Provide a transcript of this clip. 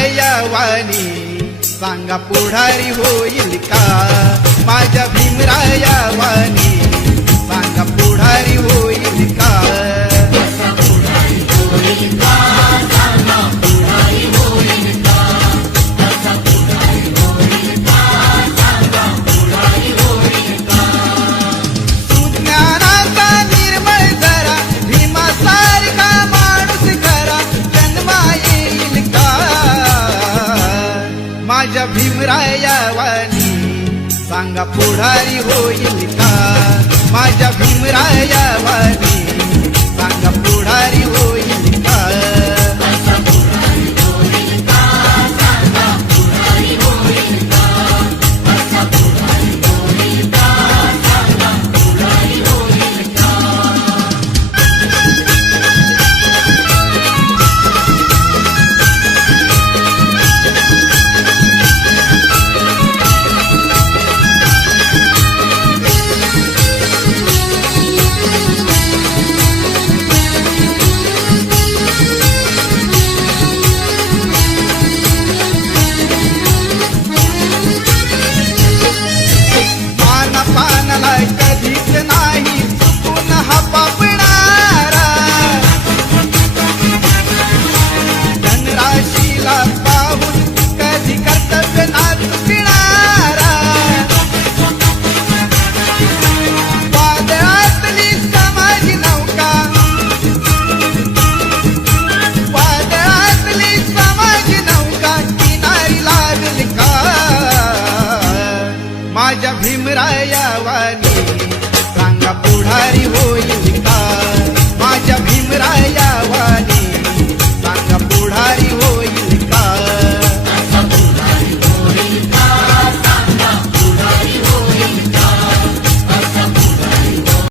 भीमरायावानी सांगा पुढारी होईल का? माझ्या भीमरायावानी सांगा पुढारी होईल का? सुज्ञानाचा निर्मळ जरा भीमासारखा माणूस खरा जन्मा येईल का? माझ्या भीमरायावानी सांगा पुढारी होईल का? माझ्या भीमरायावानी सांगा पुढारी होईल